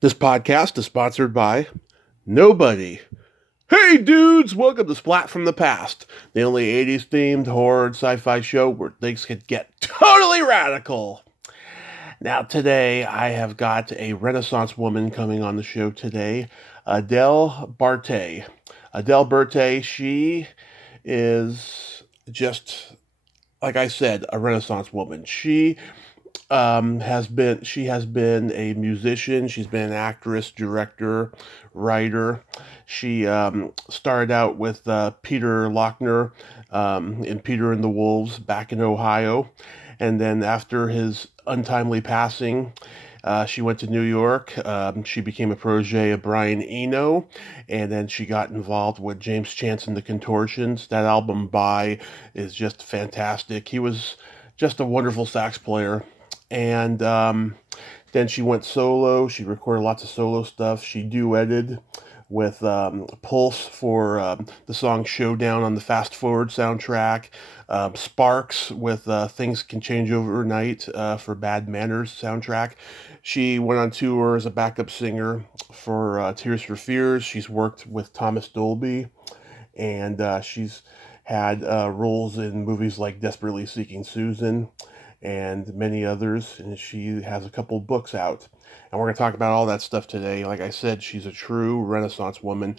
This podcast is sponsored by nobody. Hey dudes, welcome to Splat from the Past, the only 80s themed horror and sci-fi show where things can get totally radical. Now today I have got a Renaissance woman coming on the show today, Adele Bertei. Adele Bertei, she is just, like I said, a Renaissance woman. She has been a musician. She's been an actress, director, writer. She started out with Peter Laughner in Peter and the Wolves back in Ohio, and then after his untimely passing. She went to New York. She became a protege of Brian Eno, and then she got involved with James Chance and the Contortions. That album "By" is just fantastic. He was just a wonderful sax player, and then she went solo. She recorded lots of solo stuff. She duetted with Pulse for the song Showdown on the Fast Forward soundtrack. Sparks with Things Can Change Overnight for Bad Manners soundtrack. She went on tour as a backup singer for Tears for Fears. She's worked with Thomas Dolby, and she's had roles in movies like Desperately Seeking Susan and many others, and she has a couple books out. And we're going to talk about all that stuff today. Like I said, she's a true Renaissance woman.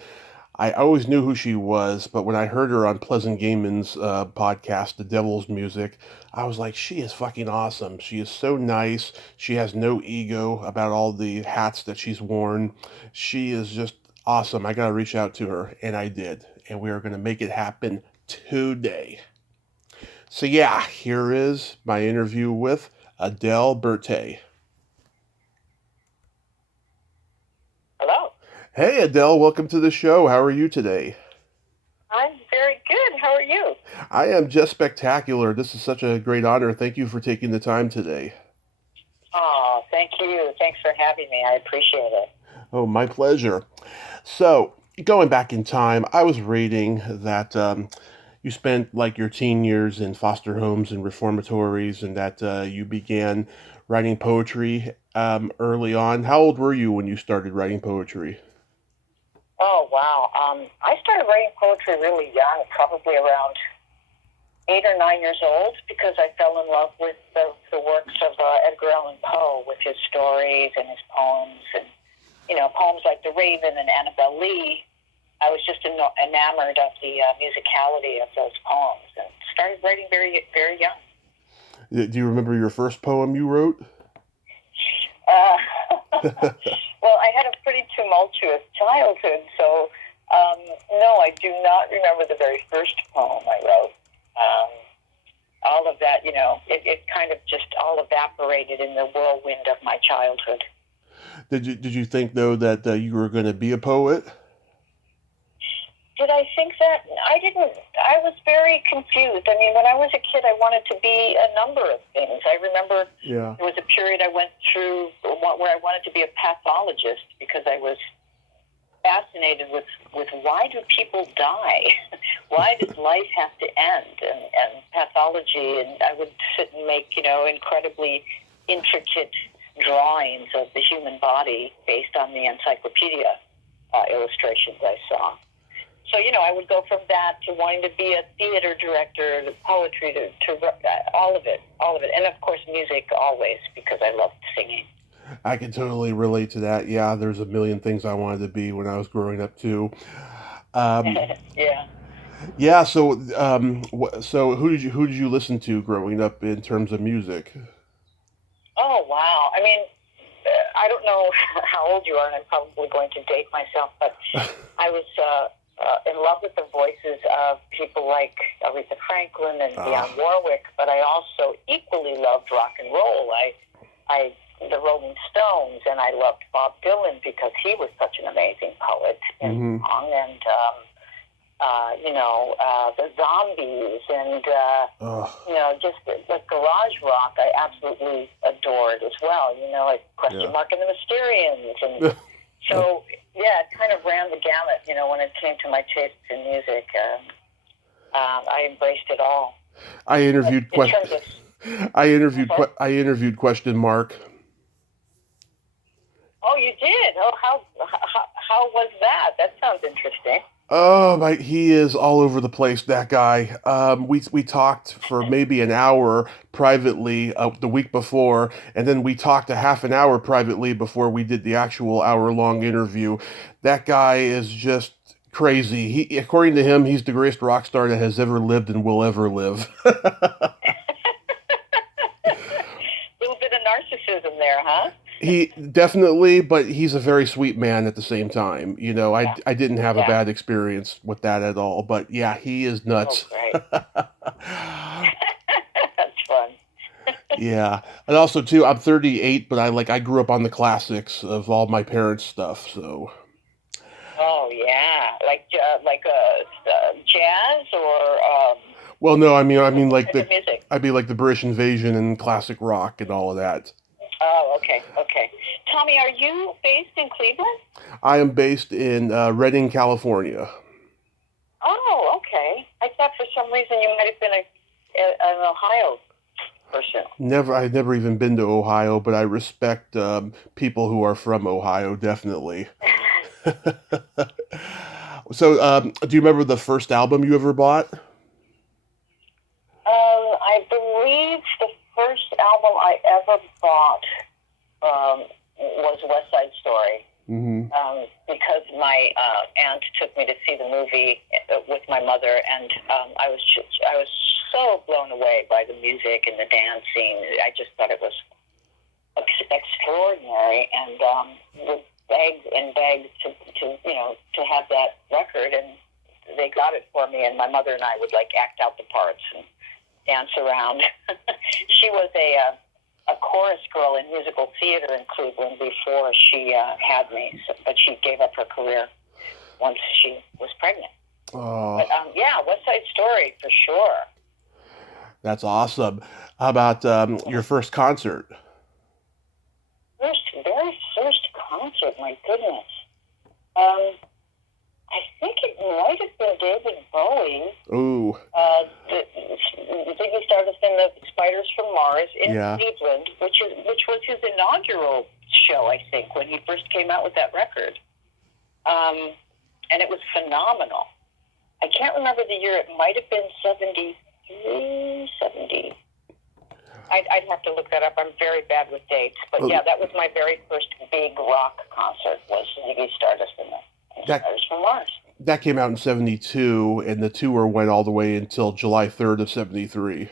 I always knew who she was, but when I heard her on Pleasant Gaiman's podcast, The Devil's Music, I was like, she is fucking awesome. She is so nice. She has no ego about all the hats that she's worn. She is just awesome. I got to reach out to her, and I did. And we are going to make it happen today. So yeah, here is my interview with Adele Bertei. Hello. Hey Adele, welcome to the show. How are you today? I'm very good. How are you? I am just spectacular. This is such a great honor. Thank you for taking the time today. Oh, thank you. Thanks for having me. I appreciate it. Oh, my pleasure. So, going back in time, I was reading that you spent like your teen years in foster homes and reformatories, and that you began writing poetry early on. How old were you when you started writing poetry? Oh, wow. I started writing poetry really young, probably around 8 or 9 years old, because I fell in love with the works of Edgar Allan Poe, with his stories and his poems, and poems like The Raven and Annabel Lee. I was just enamored of the musicality of those poems, and started writing very, very young. Do you remember your first poem you wrote? Uh, well, I had a pretty tumultuous childhood, so no, I do not remember the very first poem I wrote. All of that, it kind of just all evaporated in the whirlwind of my childhood. Did you think though that you were going to be a poet? Did I think that? I didn't. I was very confused. I mean, when I was a kid, I wanted to be a number of things. I remember Yeah. there was a period I went through where I wanted to be a pathologist because I was fascinated with why do people die? Why does life have to end? And pathology, and I would sit and make, incredibly intricate drawings of the human body based on the encyclopedia illustrations I saw. So, I would go from that to wanting to be a theater director, to poetry, to all of it. And, of course, music always, because I loved singing. I can totally relate to that. Yeah, there's a million things I wanted to be when I was growing up too. Um, Yeah. yeah. So who did you listen to growing up in terms of music? Oh, wow. I mean, I don't know how old you are, and I'm probably going to date myself, but I was in love with the voices of people like Aretha Franklin and Dionne Warwick, but I also equally loved rock and roll. The Rolling Stones, and I loved Bob Dylan because he was such an amazing poet in song, and the Zombies, and just the garage rock I absolutely adored as well. Like Question Mark and the Mysterians, and so yeah, it kind of ran the gamut. When it came to my tastes in music, I embraced it all. I interviewed In terms of, I interviewed Question Mark. Oh, you did? Oh, how was that? That sounds interesting. Oh my, he is all over the place, that guy. We talked for maybe an hour privately the week before, and then we talked a half an hour privately before we did the actual hour-long interview. That guy is just crazy. He, according to him, he's the greatest rock star that has ever lived and will ever live. A little bit of narcissism there, huh? He definitely, but he's a very sweet man at the same time. You know, Yeah. I didn't have a Yeah. bad experience with that at all. But yeah, he is Oh, nuts. great. That's fun. Yeah, and also too, I'm 38, but I grew up on the classics of all my parents' stuff. So, Oh, yeah. Like jazz or well, no, what type of music? I'd be like the British Invasion and classic rock and all of that. Oh, okay, okay. Tommy, are you based in Cleveland? I am based in Redding, California. Oh, okay. I thought for some reason you might have been an Ohio person. I've never even been to Ohio, but I respect people who are from Ohio, definitely. So, do you remember the first album you ever bought? I believe the first album I ever bought was West Side Story. Mm-hmm. Because my aunt took me to see the movie with my mother, and I was so blown away by the music and the dancing. I just thought it was extraordinary, and would beg and beg to have that record, and they got it for me. And my mother and I would like act out the parts and dance around. She was a chorus girl in musical theater in Cleveland before she had me, but she gave up her career once she was pregnant. Oh, But yeah, West Side Story for sure. that's awesome. How about your first concert? Very first concert, my goodness. Um, I think it might have been David Bowie. Ooh, Ziggy Stardust and the Spiders from Mars in yeah. Cleveland, which was his inaugural show, I think, when he first came out with that record. And it was phenomenal. I can't remember the year. It might have been 73, 70. I'd have to look that up. I'm very bad with dates. But yeah, that was my very first big rock concert, was Ziggy Stardust and the Spiders from Mars. That came out in 72, and the tour went all the way until July 3rd of 73.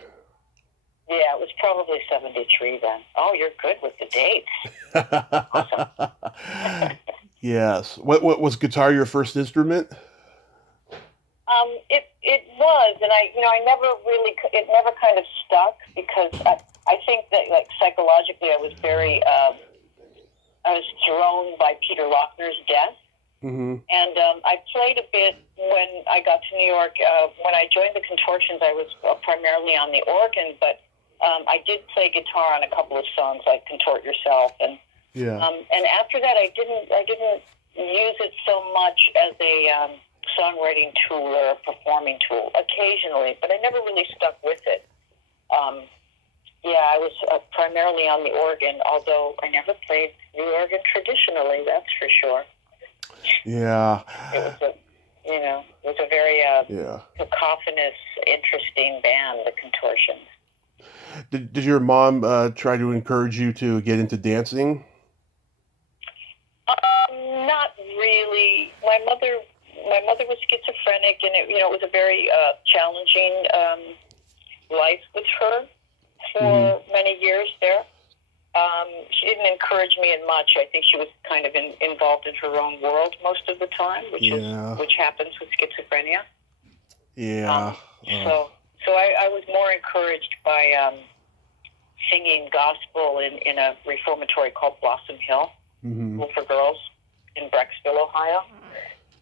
Yeah, it was probably 73 then. Oh, you're good with the dates. Awesome. Yes. What was guitar your first instrument? It was, and I never really, it never kind of stuck, because I think that, like, psychologically I was very, I was thrown by Peter Laughner's death. Mm-hmm. And I played a bit when I got to New York. When I joined the Contortions, I was primarily on the organ, but I did play guitar on a couple of songs like "Contort Yourself," and Yeah. and after that, I didn't use it so much as a songwriting tool or a performing tool. Occasionally, but I never really stuck with it. Yeah, I was primarily on the organ, although I never played the organ traditionally. That's for sure. Yeah. It was a very cacophonous, interesting band, the Contortions. Did your mom try to encourage you to get into dancing? Not really. My mother was schizophrenic, and it was a very challenging life with her for many years there. She didn't encourage me in much. I think she was kind of involved in her own world most of the time, which happens with schizophrenia. Yeah. So I was more encouraged by singing gospel in a reformatory called Blossom Hill, School for Girls in Brecksville, Ohio.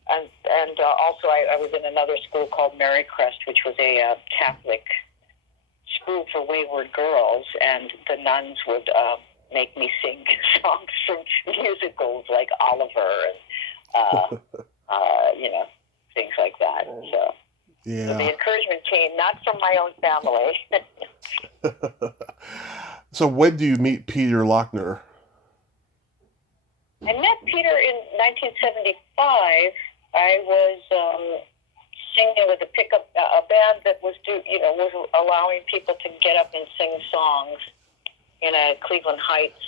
And also I was in another school called Mary Crest, which was a Catholic school for wayward girls, and the nuns would make me sing songs from musicals like Oliver and things like that. So the encouragement came not from my own family. So when do you meet Peter Laughner? I met Peter in 1975. I was singing with a band that was allowing people to get up and sing songs in a Cleveland Heights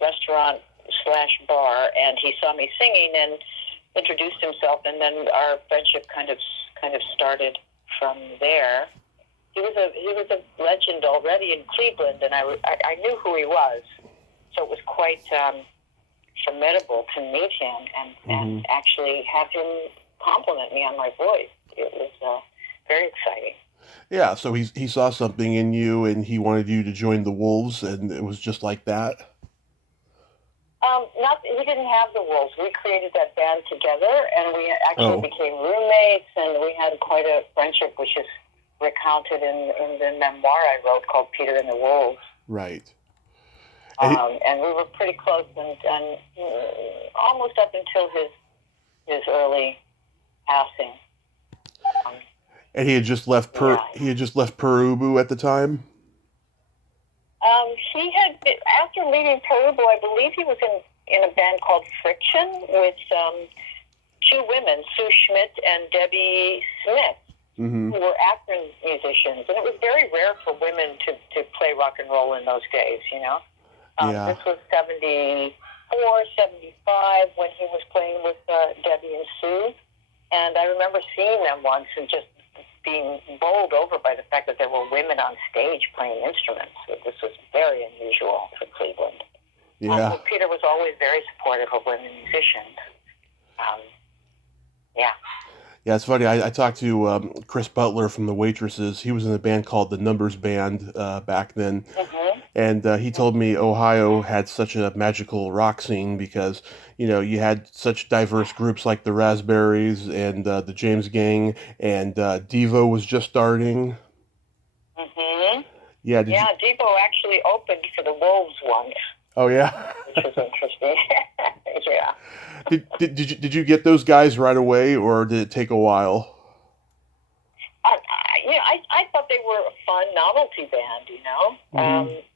restaurant / bar, and he saw me singing and introduced himself, and then our friendship kind of started from there. He was a legend already in Cleveland, and I knew who he was, so it was quite formidable to meet him and actually have him compliment me on my voice. It was very exciting. Yeah, so he saw something in you, and he wanted you to join the Wolves, and it was just like that. He didn't have the Wolves. We created that band together, and we actually became roommates, and we had quite a friendship, which is recounted in the memoir I wrote called Peter and the Wolves. Right. And we were pretty close, and almost up until his early passing. And he had just left Perubu at the time. He had been, after leaving Perubu, I believe he was in a band called Friction with two women, Sue Schmidt and Debbie Smith, who were Akron musicians. And it was very rare for women to play rock and roll in those days, you know. This was 74, 75 when he was playing with Debbie and Sue. And I remember seeing them once and just being bowled over by the fact that there were women on stage playing instruments. This was very unusual for Cleveland. Yeah. Peter was always very supportive of women musicians. Yeah. Yeah, it's funny. I talked to Chris Butler from the Waitresses. He was in a band called the Numbers Band back then. And he told me Ohio had such a magical rock scene because, you know, you had such diverse groups like the Raspberries and the James Gang, and Devo was just starting. Yeah. Devo actually opened for the Wolves once. Oh yeah. Which was interesting. Yeah. Did you get those guys right away, or did it take a while? I thought they were a fun novelty band, you know.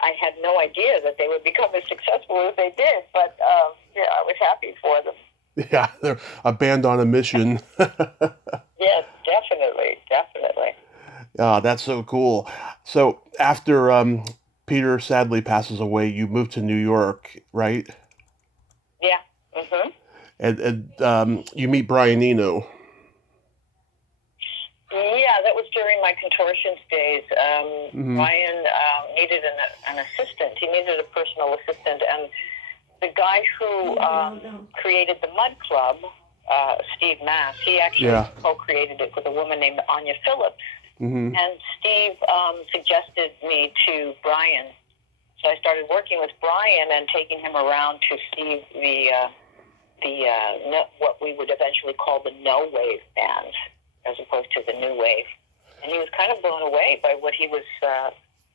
I had no idea that they would become as successful as they did, but I was happy for them. Yeah, they're a band on a mission. Yes, definitely. Oh, that's so cool. So after Peter sadly passes away, you moved to New York, right? Yeah. And you meet Brian Eno. Yeah, that was during my Contortions days. Brian needed an assistant. He needed a personal assistant, and the guy who created the Mud Club, Steve Mass, he actually co-created it with a woman named Anya Phillips. And Steve suggested me to Brian. So I started working with Brian and taking him around to see the what we would eventually call the no wave bands, as opposed to the new wave. And he was kind of blown away by what he was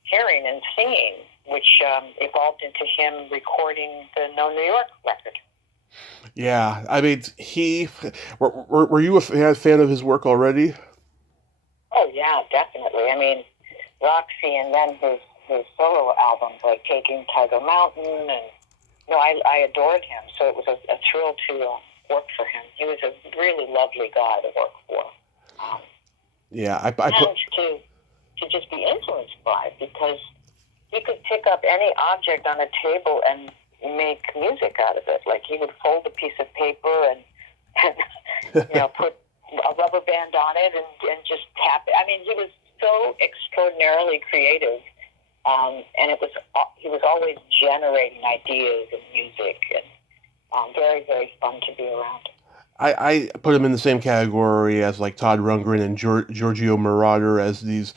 hearing and singing, which evolved into him recording the No New York record. Yeah, I mean, were you a fan of his work already? Oh, yeah, definitely. I mean, Roxy and then his solo albums, like Taking Tiger Mountain, and I adored him, so it was a thrill to work for him. He was a really lovely guy to work for. To just be influenced by, because he could pick up any object on a table and make music out of it. Like he would fold a piece of paper and put a rubber band on it and just tap it. I mean, he was so extraordinarily creative, and he was always generating ideas and music, and very, very fun to be around. I put him in the same category as like Todd Rundgren and Giorgio Moroder as these,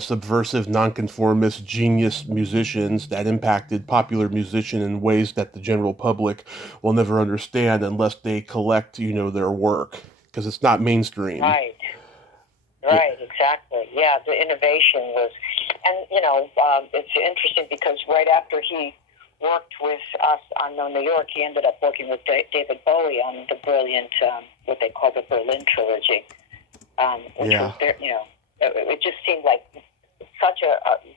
subversive, nonconformist, genius musicians that impacted popular musician in ways that the general public will never understand unless they collect, their work, because it's not mainstream. Right, exactly. Yeah, the innovation was, and it's interesting because right after he worked with us on No New York, he ended up working with David Bowie on the brilliant, what they call the Berlin trilogy, which was, it just seemed like such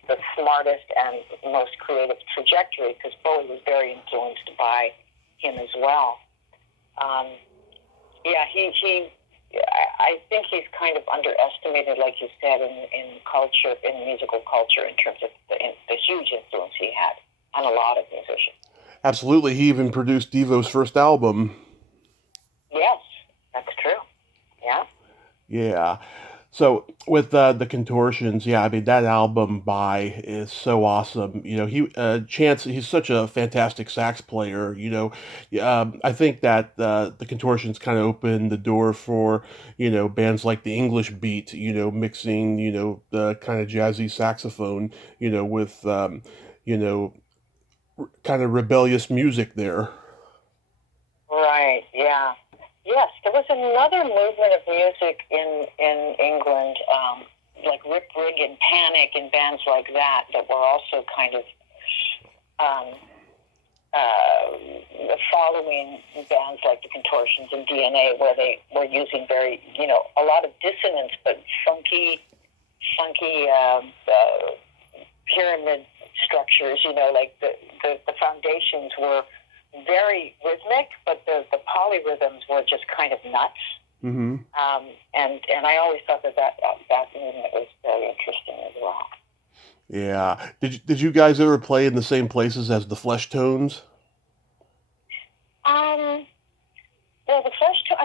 the smartest and most creative trajectory, because Bowie was very influenced by him as well. Yeah, I think he's kind of underestimated, like you said, in culture, in musical culture, in terms of the huge influence he had on a lot of musicians. Absolutely. He even produced Devo's first album. Yes, that's true. Yeah. Yeah. So with the Contortions, yeah, I mean that album by is so awesome. Chance, he's such a fantastic sax player. I think that the Contortions kind of opened the door for bands like the English Beat. Mixing the kind of jazzy saxophone. With you know kind of rebellious music there. Right. Yeah. Yes, there was another movement of music in England, like Rip Rig and Panic and bands like that were also kind of following bands like the Contortions and DNA, where they were using very, a lot of dissonance, but funky pyramid structures. Like the foundations were very rhythmic, but the polyrhythms were just kind of nuts. Mm-hmm. And I always thought that movement was very interesting as well. Yeah. Did you guys ever play in the same places as the Flesh Tones? Well,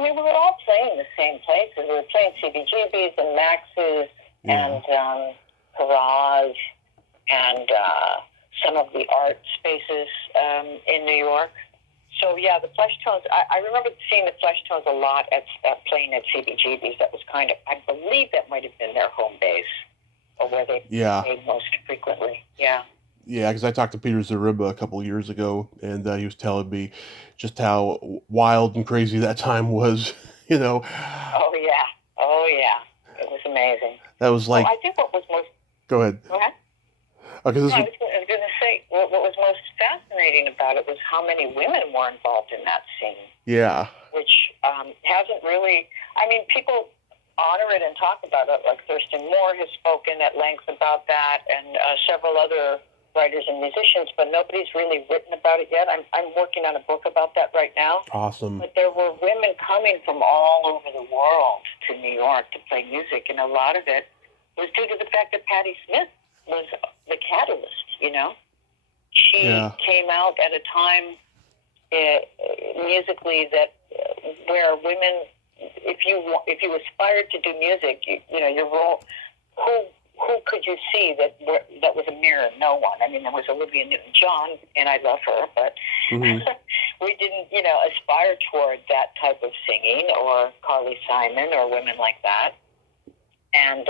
we were all playing the same places. We were playing CBGB's and Max's and Garage and some of the art spaces in New York. So, yeah, the Flesh Tones, I remember seeing the Flesh Tones a lot at playing at CBGB's. That was kind of, I believe that might have been their home base, or where they played most frequently. Yeah. Yeah, because I talked to Peter Zariba a couple of years ago, and he was telling me just how wild and crazy that time was, Oh, yeah. It was amazing. That was like... I think what was most... Go ahead. Okay. Okay, I was going to say, what was most fascinating about it was how many women were involved in that scene. Yeah. Which hasn't really... people honor it and talk about it, like Thurston Moore has spoken at length about that, and several other writers and musicians, but nobody's really written about it yet. I'm working on a book about that right now. Awesome. But there were women coming from all over the world to New York to play music, and a lot of it was due to the fact that Patti Smith was the catalyst, She came out at a time musically that where women, if you aspired to do music, your role, who could you see that was a mirror? No one. There was Olivia Newton-John, and I love her, but we didn't, aspire toward that type of singing, or Carly Simon, or women like that. And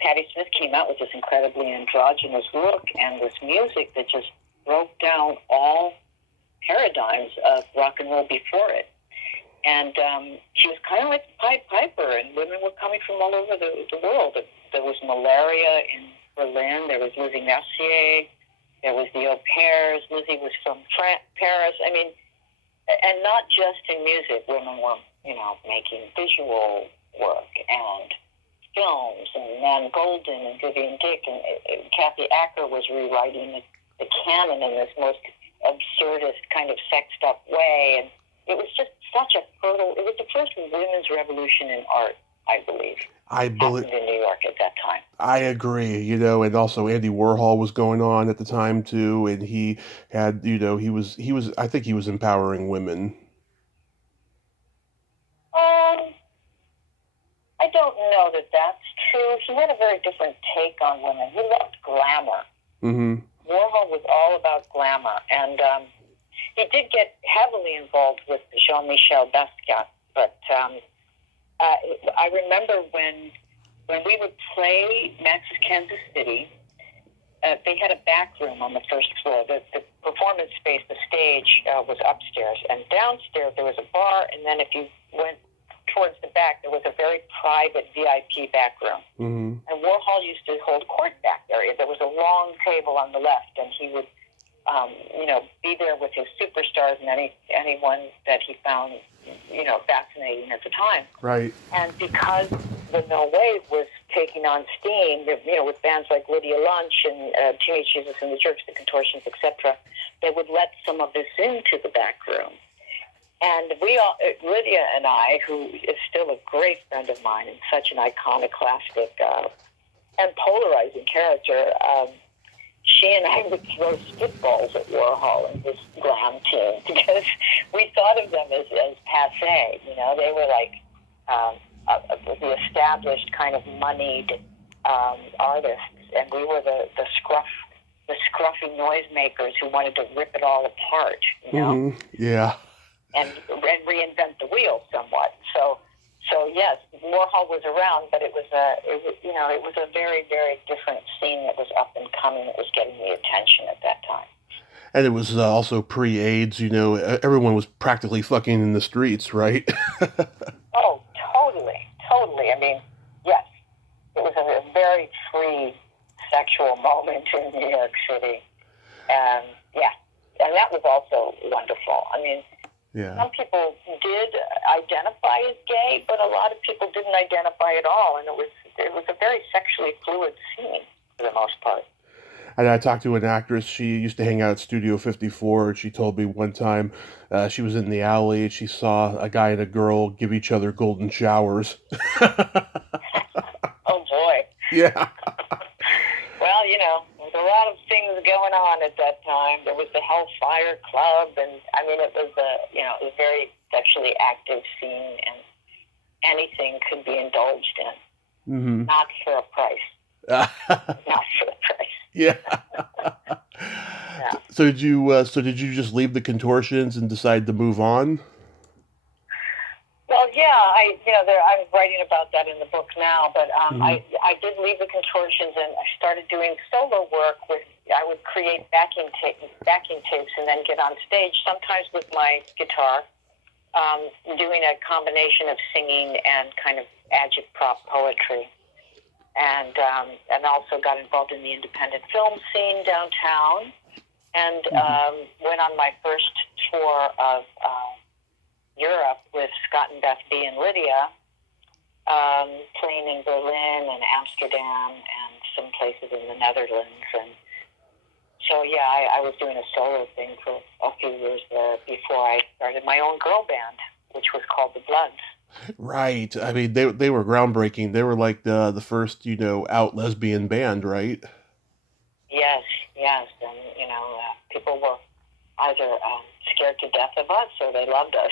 Patti Smith came out with this incredibly androgynous look and this music that just broke down all paradigms of rock and roll before it. And she was kind of like the Pied Piper, and women were coming from all over the world. There was Malaria in Berlin. There was Lizzie Messier. There was the Au Pairs. Lizzie was from Paris. And not just in music. Women were, making visual work and films, and Nan Golden and Vivian Dick, and Kathy Acker was rewriting the canon in this most absurdist kind of sexed up way, and it was just such a fertile. It was the first women's revolution in art, I believe. Happened in New York at that time. I agree, and also Andy Warhol was going on at the time too, and he had, he was. I think he was empowering women. I don't know that that's true. He had a very different take on women. He loved glamour. Mm-hmm. Warhol was all about glamour, and he did get heavily involved with Jean-Michel Basquiat. But I remember when we would play Max's Kansas City, they had a back room on the first floor. The performance space, the stage, was upstairs, and downstairs there was a bar, and then if you went towards the back, there was a very private VIP back room. Mm-hmm. And Warhol used to hold court back there. There was a long table on the left, and he would, be there with his superstars and anyone that he found, fascinating at the time. Right. And because the No Wave was taking on steam, with bands like Lydia Lunch and Teenage Jesus and the Jerks, the Contortions, etc., they would let some of this into the back room. And Lydia and I, who is still a great friend of mine and such an iconoclastic and polarizing character, she and I would throw spitballs at Warhol and his glam team because we thought of them as passé. They were like the established kind of moneyed artists, and we were the scruffy noisemakers who wanted to rip it all apart, Mm-hmm. Yeah. and reinvent the wheel somewhat. So yes, Warhol was around, but it was a very, very different scene that was up and coming. That was getting the attention at that time. And it was also pre-AIDS, everyone was practically fucking in the streets, right? Oh, totally. I mean, yes, it was a very free sexual moment in New York City. And that was also wonderful. I mean, yeah. Some people did identify as gay, but a lot of people didn't identify at all, and it was a very sexually fluid scene for the most part. And I talked to an actress. She used to hang out at Studio 54, and she told me one time she was in the alley and she saw a guy and a girl give each other golden showers. Oh, boy. Yeah. Well, there was a lot of things going on at that time. There was the Hellfire Club, and I mean, it was a very sexually active scene, and anything could be indulged in. Mm-hmm. Not for a price. Not for a price. Yeah. Yeah. So did you just leave the Contortions and decide to move on? Well, yeah, I'm writing about that in the book now, but I did leave the Contortions and I started doing solo work I would create backing tapes and then get on stage, sometimes with my guitar, doing a combination of singing and kind of agitprop poetry. And also got involved in the independent film scene downtown, and went on my first tour of Europe with Scott and Beth B and Lydia, playing in Berlin and Amsterdam and some places in the Netherlands. And so, yeah, I was doing a solo thing for a few years there before I started my own girl band, which was called The Bloods. Right. I mean, they were groundbreaking. They were like the first, out lesbian band, right? Yes. And, people were either scared to death of us or they loved us.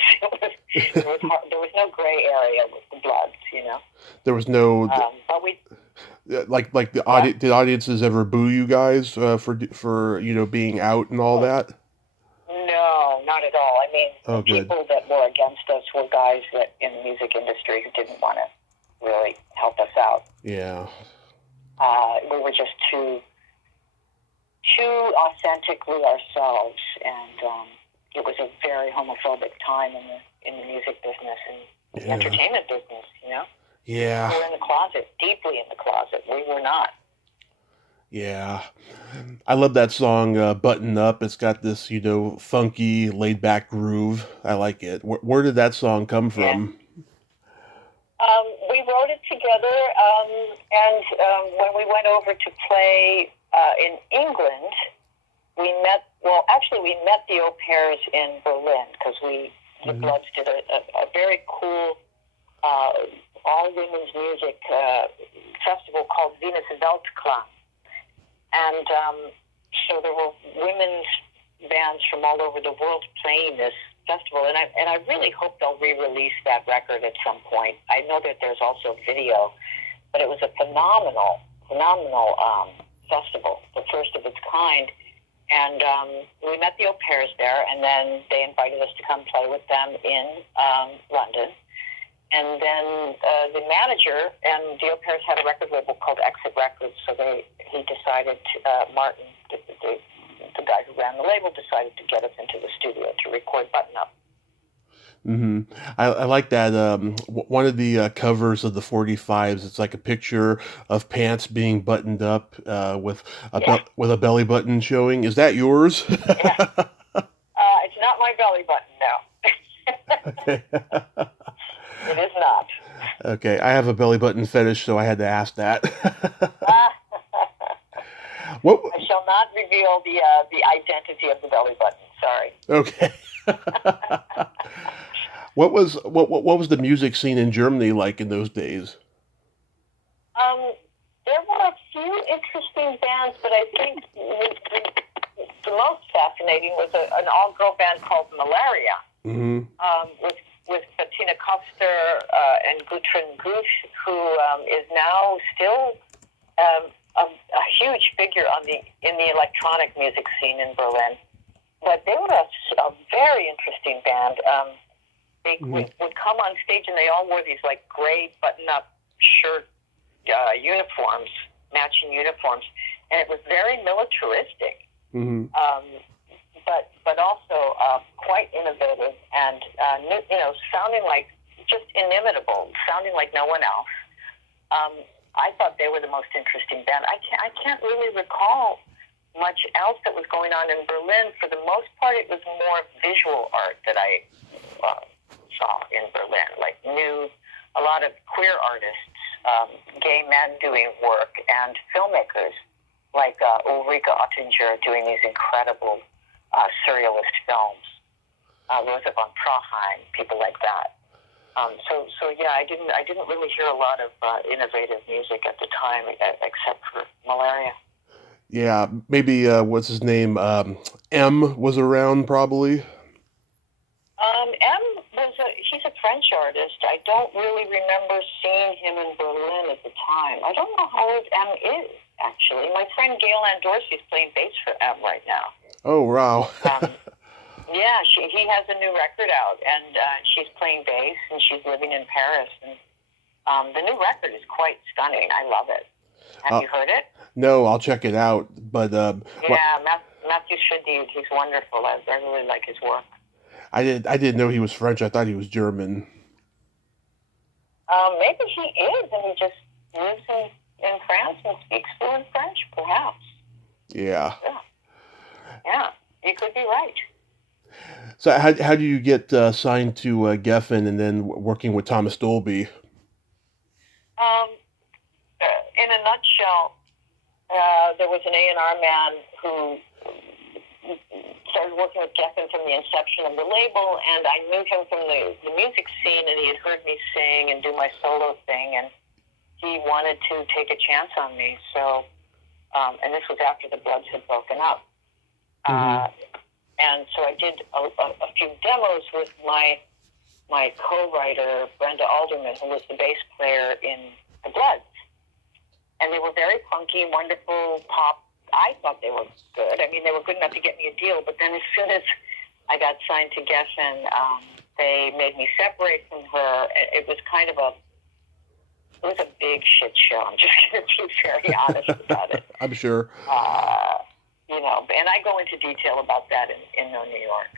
There was no gray area with the Bloods, There was no... but we... Like the audience, did audiences ever boo you guys for being out and all that? No, not at all. I mean, the people that were against us were guys that in the music industry who didn't want to really help us out. Yeah. We were just too authentically ourselves, and it was a very homophobic time in the music business and the entertainment business. Yeah. We were in the closet, deeply in the closet. We were not. Yeah. I love that song, Button Up. It's got this, funky, laid-back groove. I like it. Where did that song come from? We wrote it together, and when we went over to play in England, we met the Au Pairs in Berlin, because the Bloods did a very cool all-women's music festival called Venus Weltklang. And so there were women's bands from all over the world playing this festival, and I really hope they'll re-release that record at some point. I know that there's also video, but it was a phenomenal festival, the first of its kind. And we met the Au Pairs there, and then they invited us to come play with them in London. And then the manager and the Au Pairs had a record label called Exit Records, so he decided, Martin, the guy who ran the label, decided to get us into the studio to record Button Up. Mm-hmm. I like that. One of the covers of the 45s, it's like a picture of pants being buttoned up with a belly button showing. Is that yours? Yeah. It's not my belly button, no. Okay. It is not. Okay, I have a belly button fetish, so I had to ask that. What? I shall not reveal the identity of the belly button. Sorry. Okay. What was the music scene in Germany like in those days? Um, there were a few interesting bands, but I think the most fascinating was an all-girl band called Malaria, Hmm. with Bettina Koster and Gudrun Gusch, who is now still a huge figure in the electronic music scene in Berlin. But they were a very interesting band. They would come on stage and they all wore these like gray button-up shirt uniforms, matching uniforms, and it was very militaristic. Hmm. But also quite innovative and sounding like just inimitable, sounding like no one else. I thought they were the most interesting band. I can't really recall much else that was going on in Berlin. For the most part, it was more visual art that I saw in Berlin, like a lot of queer artists, gay men doing work, and filmmakers like Ulrike Oettinger doing these incredible surrealist films, Rosa von Proheim, people like that. So yeah, I didn't really hear a lot of innovative music at the time, except for Malaria. Yeah, maybe what's his name? M was around probably. M he's a French artist. I don't really remember seeing him in Berlin at the time. I don't know how old M is, actually. My friend Gail Dorsey is playing bass for M right now. Oh wow. Yeah, he has a new record out, and she's playing bass, and she's living in Paris. And the new record is quite stunning. I love it. Have you heard it? No, I'll check it out. But Yeah, Matthew should. He's wonderful. I really like his work. I didn't know he was French. I thought he was German. Maybe he is, and he just lives in France and speaks fluent French, perhaps. Yeah. Yeah, you could be right. So how do you get signed to Geffen and then working with Thomas Dolby? In a nutshell, there was an A&R man who started working with Geffen from the inception of the label, and I knew him from the music scene, and he had heard me sing and do my solo thing, and he wanted to take a chance on me. So, and this was after the Bloods had broken up. And so I did a few demos with my co-writer, Brenda Alderman, who was the bass player in the Bloods. And they were very funky, wonderful pop. I thought they were good. I mean, they were good enough to get me a deal. But then as soon as I got signed to Geffen, they made me separate from her. It was kind of it was a big shit show. I'm just going to be very honest about it. I'm sure. And I go into detail about that in New York.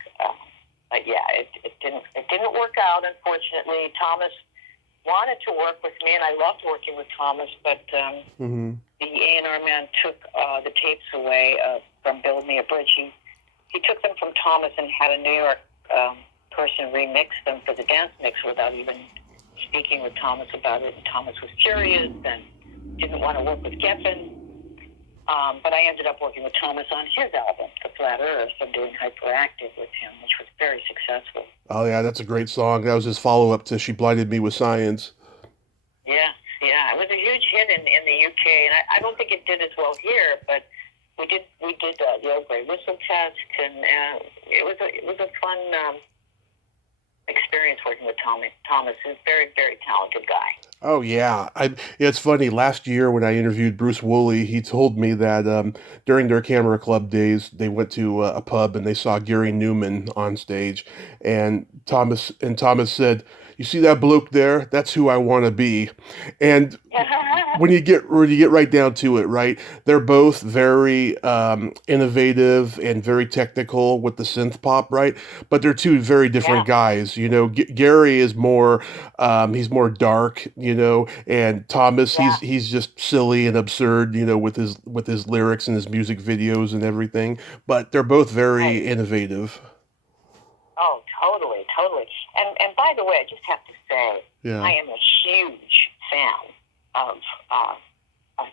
But yeah, it didn't work out, unfortunately. Thomas wanted to work with me, and I loved working with Thomas, but the A&R man took the tapes away from Build Me a Bridge. He took them from Thomas and had a New York person remix them for the dance mix without even speaking with Thomas about it. And Thomas was furious and didn't want to work with Geffen. But I ended up working with Thomas on his album, The Flat Earth, and doing Hyperactive with him, which was very successful. Oh yeah, that's a great song. That was his follow-up to She Blinded Me with Science. Yeah. It was a huge hit in the UK, and I don't think it did as well here, but we did the Old Grey Whistle Test, and it was a fun experience working with Thomas. He's a very, very talented guy. Oh yeah, it's funny. Last year when I interviewed Bruce Woolley, he told me that during their Camera Club days, they went to a pub and they saw Gary Newman on stage, and Thomas said, "You see that bloke there? That's who I want to be." And when you get right down to it, right, they're both very innovative and very technical with the synth pop, right? But they're two very different guys. Gary is more he's more dark, and Thomas he's just silly and absurd, with his lyrics and his music videos and everything. But they're both very innovative. Oh, totally. totally. And by the way, I just have to say, Yeah. I am a huge fan of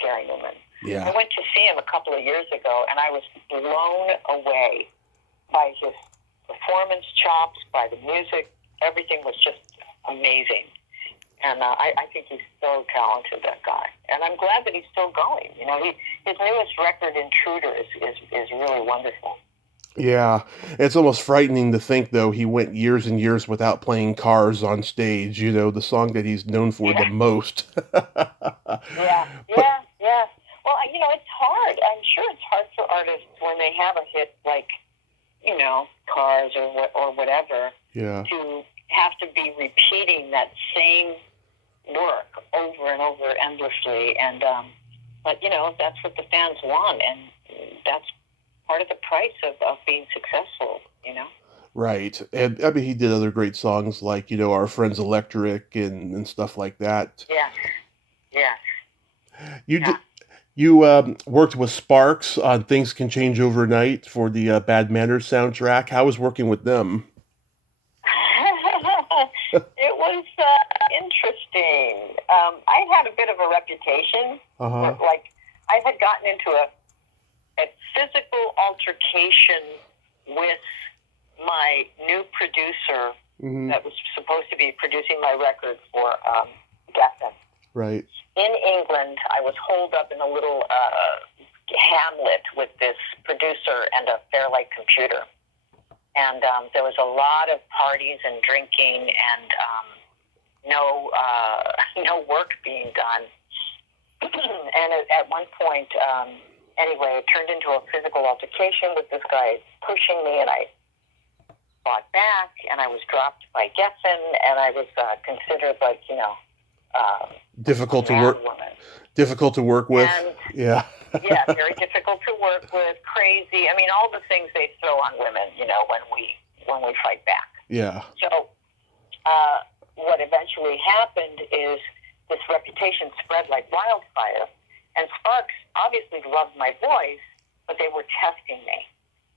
Gary Newman. Yeah. I went to see him a couple of years ago, and I was blown away by his performance chops, by the music. Everything was just amazing. And I think he's so talented, that guy. And I'm glad that he's still going. You know, his newest record, Intruder, is really wonderful. Yeah, it's almost frightening to think, though, he went years and years without playing Cars on stage, you know, the song that he's known for the most. Yeah. Well, you know, it's hard. I'm sure it's hard for artists when they have a hit like, you know, Cars or whatever, Yeah. to have to be repeating that same work over and over endlessly. And but, you know, that's what the fans want, and that's part of the price of being successful, you know? Right. And I mean, he did other great songs like, you know, Our Friends Electric and stuff like that. Yeah. You did. You worked with Sparks on Things Can Change Overnight for the Bad Manners soundtrack. How was working with them? It was interesting. I had a bit of a reputation. Uh-huh. Like, I had gotten into a physical altercation with my new producer that was supposed to be producing my record for Geffen. Right. In England, I was holed up in a little hamlet with this producer and a Fairlight computer. And there was a lot of parties and drinking and no work being done. And at one point, anyway, it turned into a physical altercation with this guy pushing me, and I fought back, and I was dropped by Geffen, and I was considered like, you know, difficult to work. Difficult to work with. And, yeah. Yeah, very difficult to work with. Crazy. I mean, all the things they throw on women, you know, when we fight back. Yeah. So, what eventually happened is this reputation spread like wildfire, and Sparks obviously loved my voice, but they were testing me.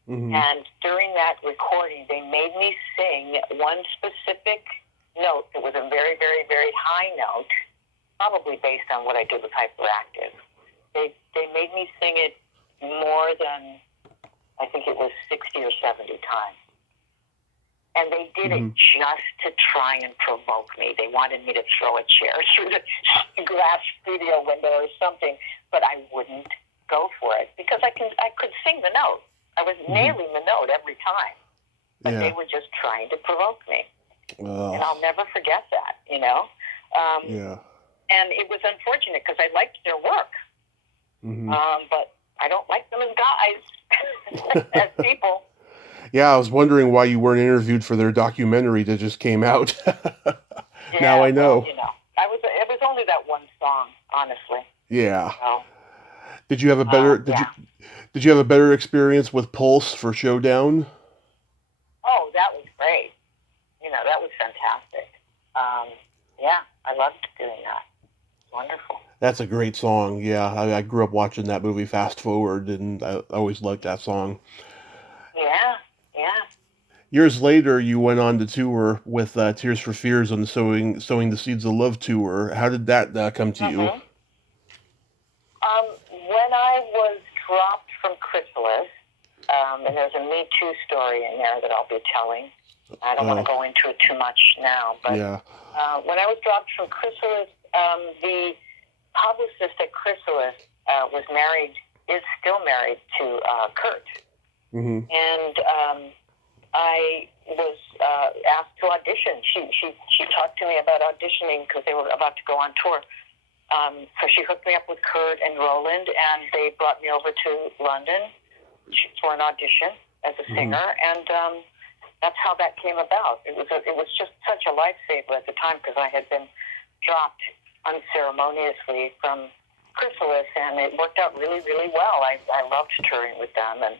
Mm-hmm. And during that recording, they made me sing one specific note that was a very, very, very high note, probably based on what I did with Hyperactive. They made me sing it more than, I think it was 60 or 70 times. And they did it just to try and provoke me. They wanted me to throw a chair through the glass studio window or something, but I wouldn't go for it because I could sing the note. I was nailing the note every time, but they were just trying to provoke me. And I'll never forget that, you know? And it was unfortunate because I liked their work. But I don't like them as guys, as people. Yeah, I was wondering why you weren't interviewed for their documentary that just came out. Now I know. Well, you know, it was only that one song, honestly. Yeah. So, did you have a better did you have a better experience with Pulse for Showdown? Oh, that was great. You know, that was fantastic. Yeah, I loved doing that. Wonderful. That's a great song. Yeah, I grew up watching that movie Fast Forward, and I always liked that song. Yeah. Years later, you went on to tour with Tears for Fears on the Sowing the Seeds of Love tour. How did that come to you? When I was dropped from Chrysalis, and there's a Me Too story in there that I'll be telling. I don't want to go into it too much now, but when I was dropped from Chrysalis, the publicist at Chrysalis is still married to Kurt. And I was asked to audition. She talked to me about auditioning because they were about to go on tour. So she hooked me up with Kurt and Roland, and they brought me over to London for an audition as a singer, and that's how that came about. It was just such a lifesaver at the time because I had been dropped unceremoniously from Chrysalis, and it worked out really, really well. I loved touring with them, and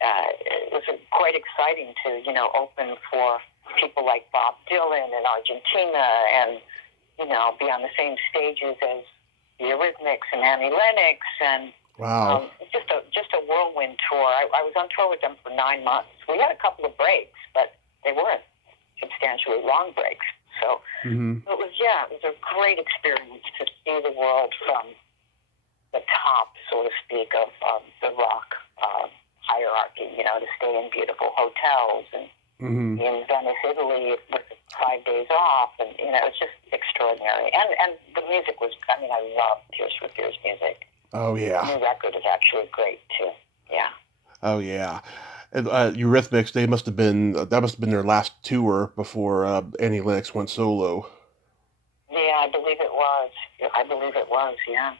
it was quite exciting to, you know, open for people like Bob Dylan in Argentina and, you know, be on the same stages as the Eurythmics and Annie Lennox, and just a whirlwind tour. I was on tour with them for 9 months. We had a couple of breaks, but they weren't substantially long breaks. So Mm-hmm. it was a great experience to see the world from the top, so to speak, of the rock hierarchy. To stay in beautiful hotels and Mm-hmm. in Venice, Italy, with 5 days off, and it's just extraordinary. And the music was. I mean, I love Tears for Fears music. Oh yeah. The new record is actually great too. Yeah. Oh yeah. And, Eurythmics, that must have been their last tour before Annie Lennox went solo. Yeah, I believe it was. Yeah.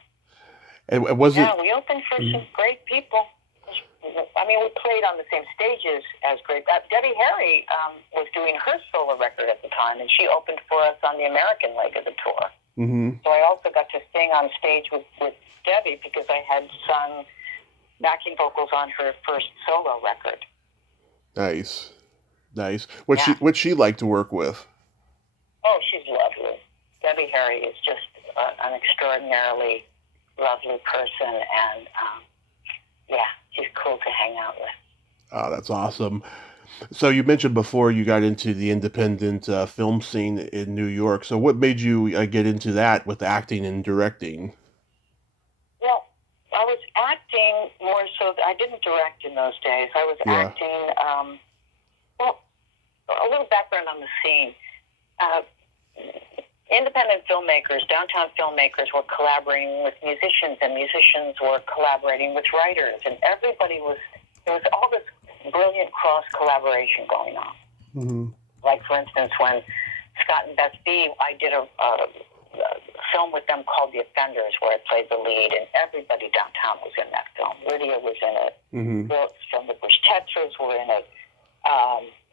And was it? Yeah, we opened for some great people. I mean, we played on the same stages as great. Debbie Harry was doing her solo record at the time, and she opened for us on the American leg of the tour. Mm-hmm. So I also got to sing on stage with Debbie because I had sung backing vocals on her first solo record. Nice. Yeah. What's she like to work with? Oh, she's lovely. Debbie Harry is just an extraordinarily lovely person, and she's cool to hang out with. Oh, that's awesome. So you mentioned before you got into the independent film scene in New York. So what made you get into that with acting and directing? Well, I was acting more so. I didn't direct in those days. I was Yeah. acting. Well, a little background on the scene. Independent filmmakers, downtown filmmakers, were collaborating with musicians, and musicians were collaborating with writers, and there was all this brilliant cross collaboration going on. Mm-hmm. Like, for instance, when Scott and Beth B, I did a film with them called The Offenders, where I played the lead, and everybody downtown was in that film. Lydia was in it. Mm-hmm. Phillips from the Bush Tetras were in it.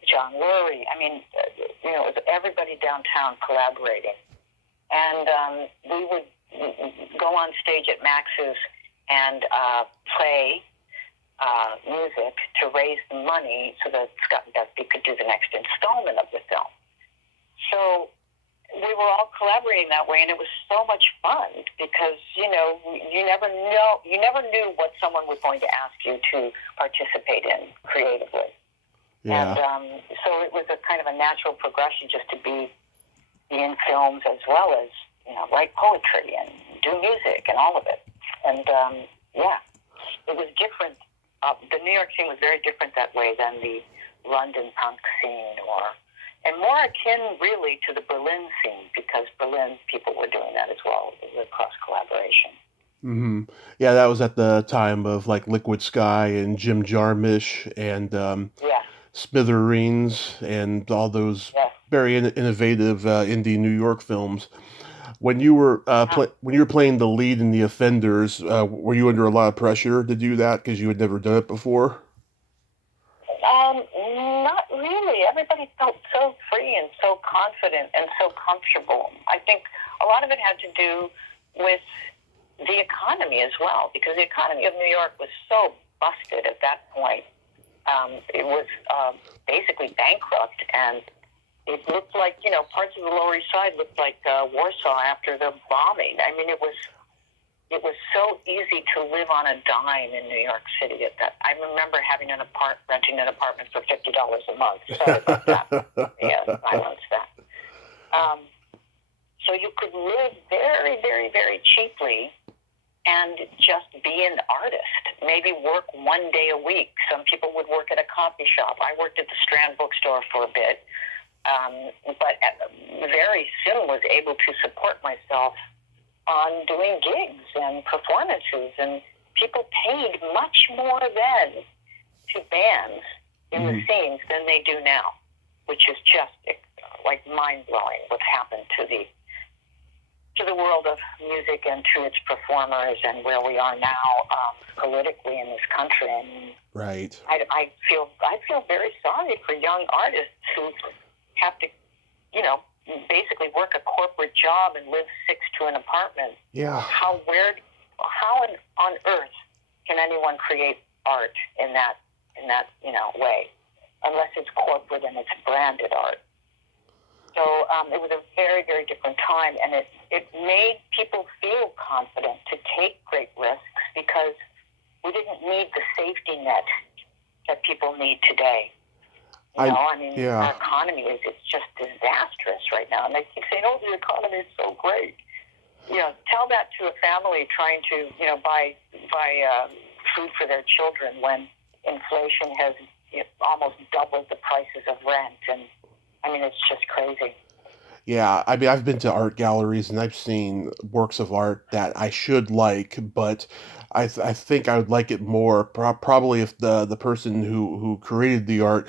John Lurie. I mean, it was everybody downtown collaborating. And we would go on stage at Max's and play music to raise the money so that Scott and Bethby could do the next installment of the film. So we were all collaborating that way, and it was so much fun because, you never knew what someone was going to ask you to participate in creatively. Yeah. And so it was a kind of a natural progression just to be in films as well as, write poetry and do music and all of it. And, it was different. The New York scene was very different that way than the London punk scene and more akin really to the Berlin scene, because Berlin people were doing that as well, the cross collaboration. Mm-hmm. Yeah, that was at the time of like Liquid Sky and Jim Jarmusch and Smithereens and all those very innovative indie New York films. When you were playing the lead in The Offenders, were you under a lot of pressure to do that because you had never done it before? Not really. Everybody felt so free and so confident and so comfortable. I think a lot of it had to do with the economy as well, because the economy of New York was so busted at that point. It was basically bankrupt, and it looked like, parts of the Lower East Side looked like Warsaw after the bombing. I mean, it was so easy to live on a dime in New York City at that. I remember renting an apartment for $50 a month. Sorry about that. Yeah, silence that. So you could live very, very, very cheaply and just be an artist. Maybe work one day a week. Some people would work at a coffee shop. I worked at the Strand bookstore for a bit, but very soon was able to support myself on doing gigs and performances, and people paid much more then to bands in the scenes than they do now, which is just like mind-blowing what's happened to the world of music and to its performers and where we are now politically in this country. And right. I feel very sorry for young artists who have to, basically work a corporate job and live 6 to an apartment. Yeah. How on earth can anyone create art in that way, unless it's corporate and it's branded art? So it was a very, very different time, and it made people feel confident to take great risks because we didn't need the safety net that people need today. I mean, yeah. our economy it's just disastrous right now. And they keep saying, oh, the economy is so great. Tell that to a family trying to, buy food for their children when inflation has almost doubled the prices of rent. And, I mean, it's just crazy. Yeah, I mean, I've been to art galleries and I've seen works of art that I should like, but I think I would like it more probably if the person who created the art,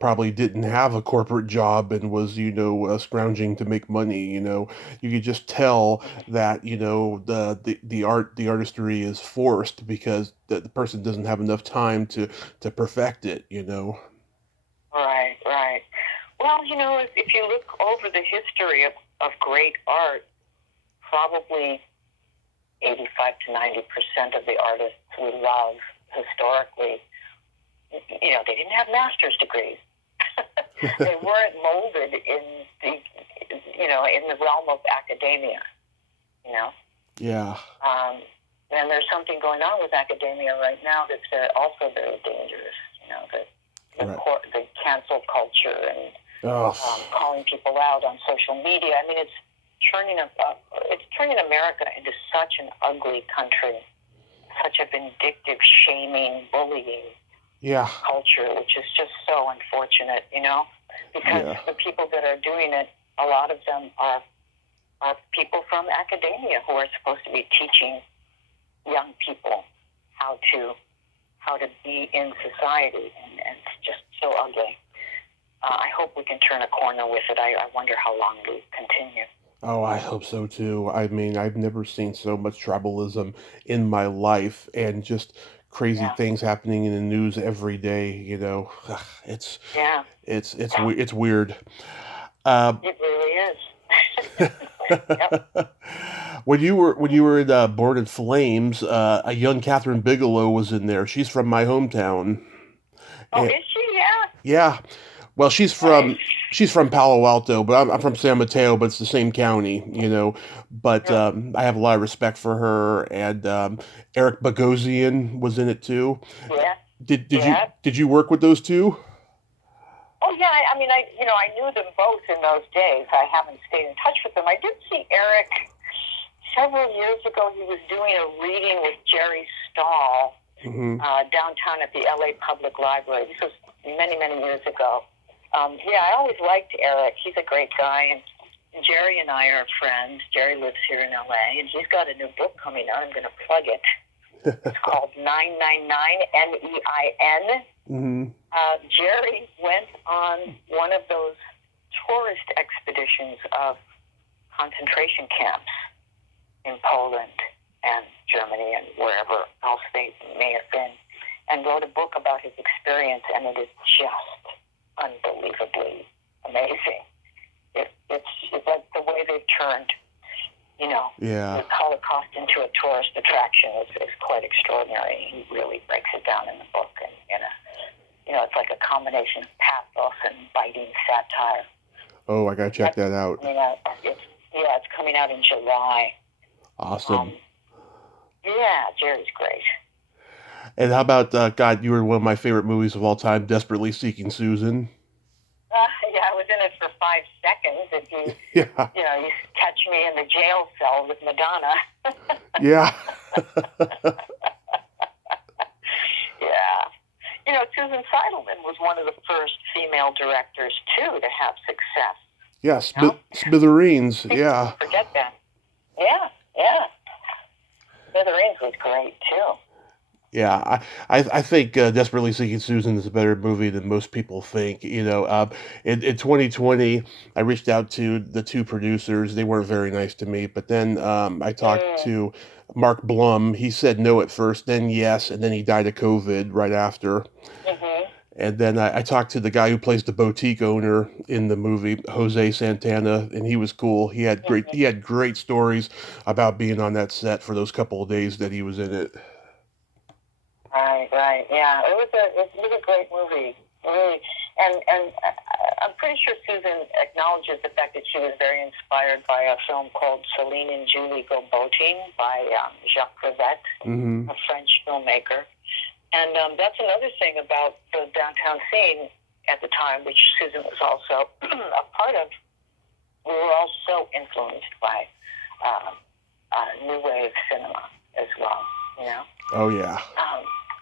probably didn't have a corporate job and was, scrounging to make money, you could just tell that, the artistry is forced because the person doesn't have enough time to perfect it. Right, right. Well, if you look over the history of great art, probably 85 to 90% of the artists we love historically, they didn't have master's degrees. They weren't molded in the realm of academia, Yeah. And there's something going on with academia right now that's also very dangerous, Right. the cancel culture and Oh, calling people out on social media. I mean, it's turning America into such an ugly country, such a vindictive, shaming, bullying yeah. culture, which is just so unfortunate, because Yeah. the people that are doing it, a lot of them are people from academia who are supposed to be teaching young people how to be in society, and it's just so ugly. I hope we can turn a corner with it. I wonder how long we continue. Oh, I hope so too. I mean, I've never seen so much tribalism in my life and just crazy Yeah, things happening in the news every day. Ugh, It's yeah, it's weird. Uh, it really is. Yep. when you were in Born in Flames, a young Catherine Bigelow was in there. She's from my hometown. Oh, And, is she? Yeah. yeah, well, Nice. she's from Palo Alto, but I'm from San Mateo, but it's the same county. But Yeah. I have a lot of respect for her, and Eric Bogosian was in it too. Yeah. Did you Yeah. did you work with those two? Oh, yeah. I mean, I knew them both in those days. I haven't stayed in touch with them. I did see Eric several years ago. He was doing a reading with Jerry Stahl Hmm. downtown at the LA Public Library. This was many, many years ago. I always liked Eric. He's a great guy, and Jerry and I are friends. Jerry lives here in LA, and he's got a new book coming out. I'm going to plug it. It's called 999 NEIN. Hmm. Jerry went on one of those tourist expeditions of concentration camps in Poland and Germany and wherever else they may have been, and wrote a book about his experience, and it is just unbelievably amazing. It's like the way they've turned, Yeah. the Holocaust into a tourist attraction is quite extraordinary. He really breaks it down in the book, and it's like a combination of pathos and biting satire. Oh, I gotta check That's that out. coming out. It's coming out in July. Awesome. Jerry's great. And how about God? You were in one of my favorite movies of all time, Desperately Seeking Susan. I was in it for 5 seconds. If Yeah. you catch me in the jail cell with Madonna. Yeah. Yeah. Susan Seidelman was one of the first female directors, too, to have success. Yeah. No? Smithereens. People Yeah. forget that. Yeah. Smithereens was great, too. Yeah, I think Desperately Seeking Susan is a better movie than most people think. In 2020, I reached out to the two producers. They weren't very nice to me, but then I talked Mm. to Mark Blum. He said no at first, then yes, and then he died of COVID right after. Mm-hmm. And then I talked to the guy who plays the boutique owner in the movie, Jose Santana, and he was cool. Mm-hmm. He had great stories about being on that set for those couple of days that he was in it. Right. Yeah, it was a great movie. Really. And I'm pretty sure Susan acknowledges the fact that she was very inspired by a film called Celine and Julie Go Boating by Jacques Crevet, Hmm. a French filmmaker. And that's another thing about the downtown scene. at the time, which Susan was also a part of, we were all so influenced by new wave cinema as well, you know? Oh, yeah.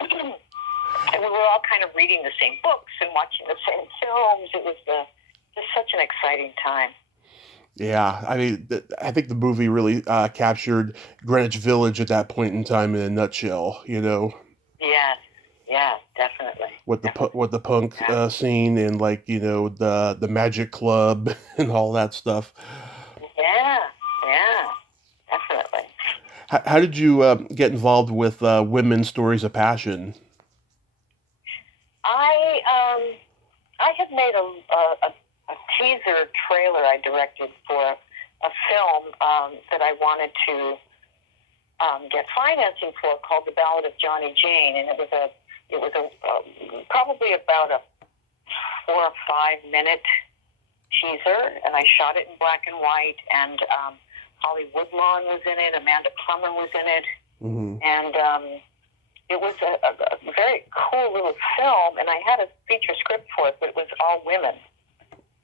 And we were all kind of reading the same books and watching the same films. It was just such an exciting time. Yeah, I mean, I think the movie really captured Greenwich Village at that point in time in a nutshell, you know, Yes, definitely. with the punk Yeah. scene and, like, you know, the Magic Club and all that stuff. Yeah, definitely. How did you get involved with Women's Stories of Passion? I had made a teaser trailer I directed for a film that I wanted to get financing for, called The Ballad of Johnny Jane, and it was probably about a 4 or 5 minute teaser, and I shot it in black and white, and Holly Woodlawn was in it, Amanda Plummer was in it, Mm-hmm. and it was a very cool little film, and I had a feature script for it, but it was all women.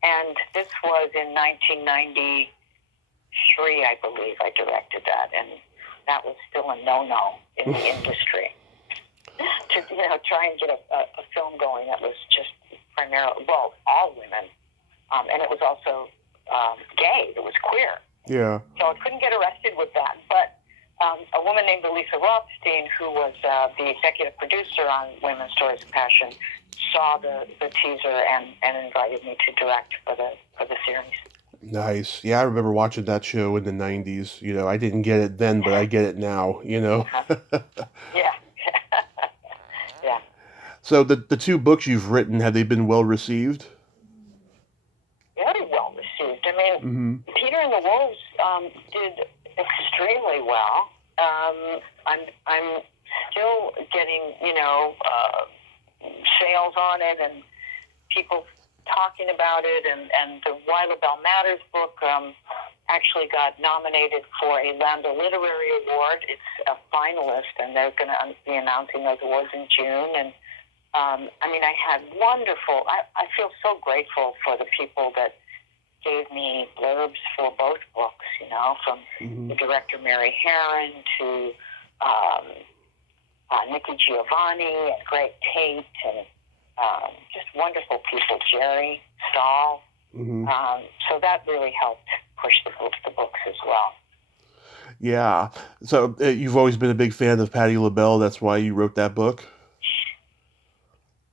And this was in 1993, I believe, I directed that, and that was still a no-no in the industry. To try and get a film going that was just primarily, well, all women, and it was also gay, it was queer. Yeah. So I couldn't get arrested with that, but a woman named Elisa Rothstein, who was the executive producer on Women's Stories of Passion, saw the teaser and invited me to direct for the series. Nice. Yeah, I remember watching that show in the 90s. You know, I didn't get it then, but I get it now, you know. Yeah. Yeah. So the two books you've written, have they been well received? Very well received. I mean, Mm-hmm. Peter and the Wolves did extremely well. I'm still getting, sales on it and people talking about it, and the Why LaBelle Matters book actually got nominated for a Lambda Literary Award. It's a finalist, and they're going to be announcing those awards in June. And I had wonderful, I feel so grateful for the people that gave me blurbs for both books, from Mm-hmm. the director Mary Herron to Nikki Giovanni and Greg Tate and just wonderful people, Jerry Stahl. Mm-hmm. So that really helped push the books as well. Yeah. So you've always been a big fan of Patti LaBelle. That's why you wrote that book?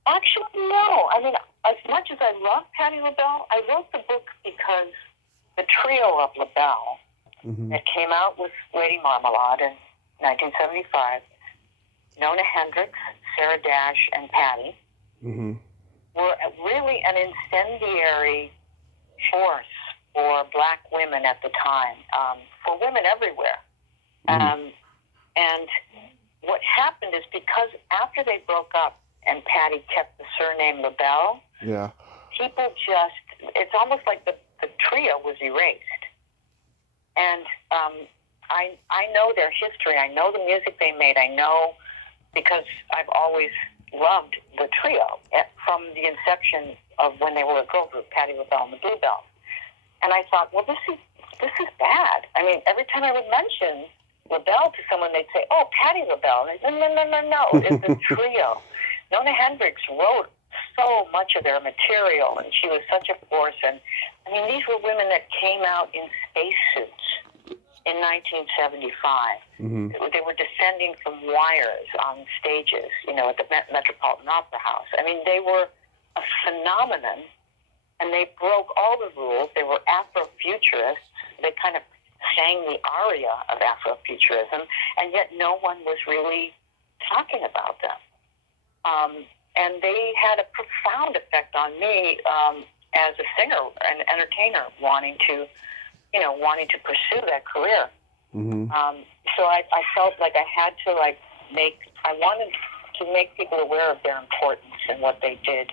Actually, no. I mean, as much as I love Patti LaBelle, I wrote the book because the trio of LaBelle Mm-hmm. that came out with Lady Marmalade in 1975, Nona Hendrix, Sarah Dash, and Patti, Mm-hmm. were really an incendiary force for black women at the time, for women everywhere. Mm-hmm. And what happened is, because after they broke up and Patti kept the surname LaBelle, Yeah. people it's almost like the trio was erased. And I know their history. I know the music they made. I know, because I've always loved the trio from the inception of when they were a girl group, Patti LaBelle and the Bluebells. And I thought, well, this is bad. I mean, every time I would mention LaBelle to someone, they'd say, "Oh, Patti LaBelle." And I said, no, it's a trio. Nona Hendrix wrote so much of their material, and she was such a force. And I mean, these were women that came out in spacesuits in 1975. Mm-hmm. They were descending from wires on stages, at the Metropolitan Opera House. I mean, they were a phenomenon, and they broke all the rules. They were Afrofuturists. They kind of sang the aria of Afrofuturism, and yet no one was really talking about them. And they had a profound effect on me as a singer and entertainer, wanting to pursue that career. Mm-hmm. So I felt like I had to I wanted to make people aware of their importance and what they did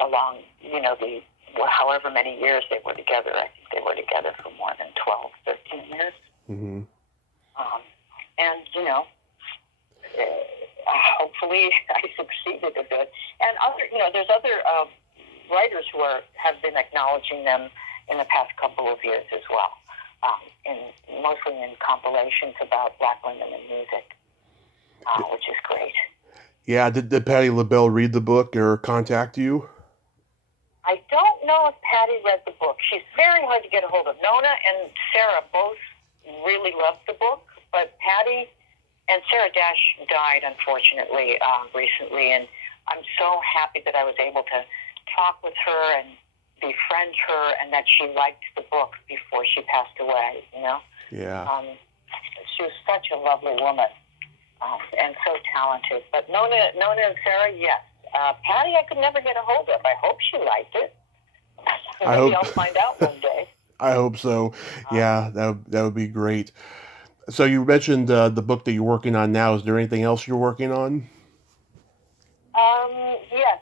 along, the however many years they were together. I think they were together for more than 12, 13 years. Mm-hmm. And, hopefully I succeeded a bit. And there's other writers who have been acknowledging them in the past couple of years as well, mostly in compilations about Black women in music, which is great. Yeah, did Patti LaBelle read the book or contact you? I don't know if Patti read the book. She's very hard to get a hold of. Nona and Sarah both really loved the book, but Patti and Sarah Dash died, unfortunately, recently, and I'm so happy that I was able to talk with her and befriend her, and that she liked the book before she passed away, Yeah. She was such a lovely woman, and so talented. But Nona and Sarah, yes. Patti, I could never get a hold of. I hope she liked it. Maybe I'll find out one day. I hope so. Yeah, that would be great. So you mentioned the book that you're working on now. Is there anything else you're working on? Yes.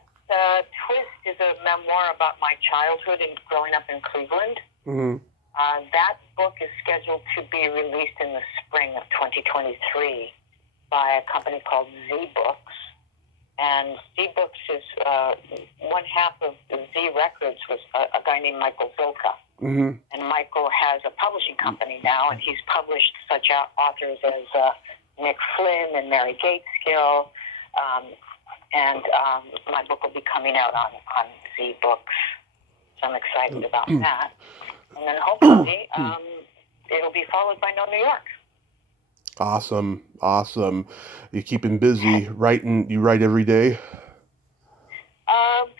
Twist is a memoir about my childhood and growing up in Cleveland. Mm-hmm. That book is scheduled to be released in the spring of 2023 by a company called Z Books. And Z Books is one half of Z Records was a guy named Michael Zilka. Mm-hmm. And Michael has a publishing company now, and he's published such authors as Nick Flynn and Mary Gateskill. And my book will be coming out on Z Books. So I'm excited about that. And then hopefully it'll be followed by No New York. Awesome. You're keeping busy writing. You write every day?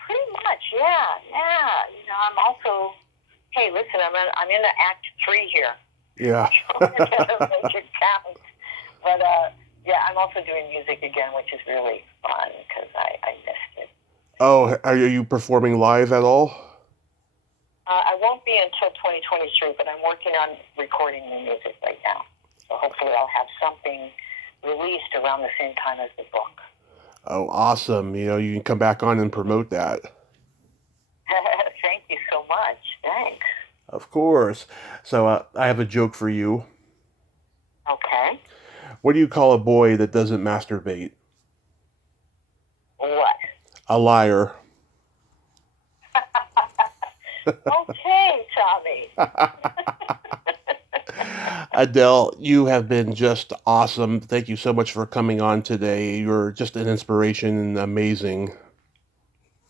Pretty much, yeah. I'm also, hey, listen, I'm in the Act 3 here. Yeah. I'm trying to get a major count. But, I'm also doing music again, which is really fun because I missed it. Oh, are you performing live at all? I won't be until 2023, but I'm working on recording new music right now. So hopefully I'll have something released around the same time as the book. Oh, awesome. You can come back on and promote that. Thank you so much. Thanks. Of course. So I have a joke for you. Okay. What do you call a boy that doesn't masturbate? What? A liar. Okay, Tommy. Adele, you have been just awesome. Thank you so much for coming on today. You're just an inspiration and amazing.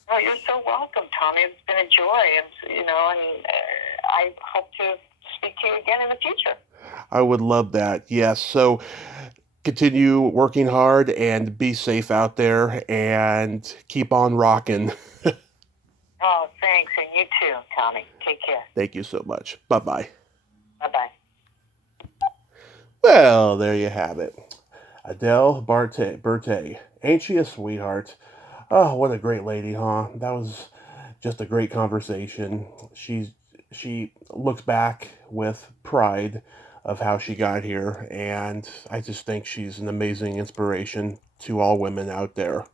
Oh, you're so welcome, Tommy. It's been a joy, and I hope to speak to you again in the future. I would love that. Yes. So continue working hard and be safe out there and keep on rocking. Oh, thanks. And you too, Tommy. Take care. Thank you so much. Bye-bye. Bye-bye. Well, there you have it. Adele Bertei. Ain't she a sweetheart? Oh, what a great lady, huh? That was just a great conversation. She looks back with pride of how she got here, and I just think she's an amazing inspiration to all women out there.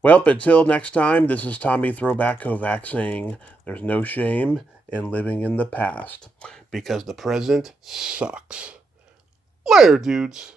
Well, until next time, this is Tommy Throwback Kovac saying there's no shame in living in the past because the present sucks. Later, dudes.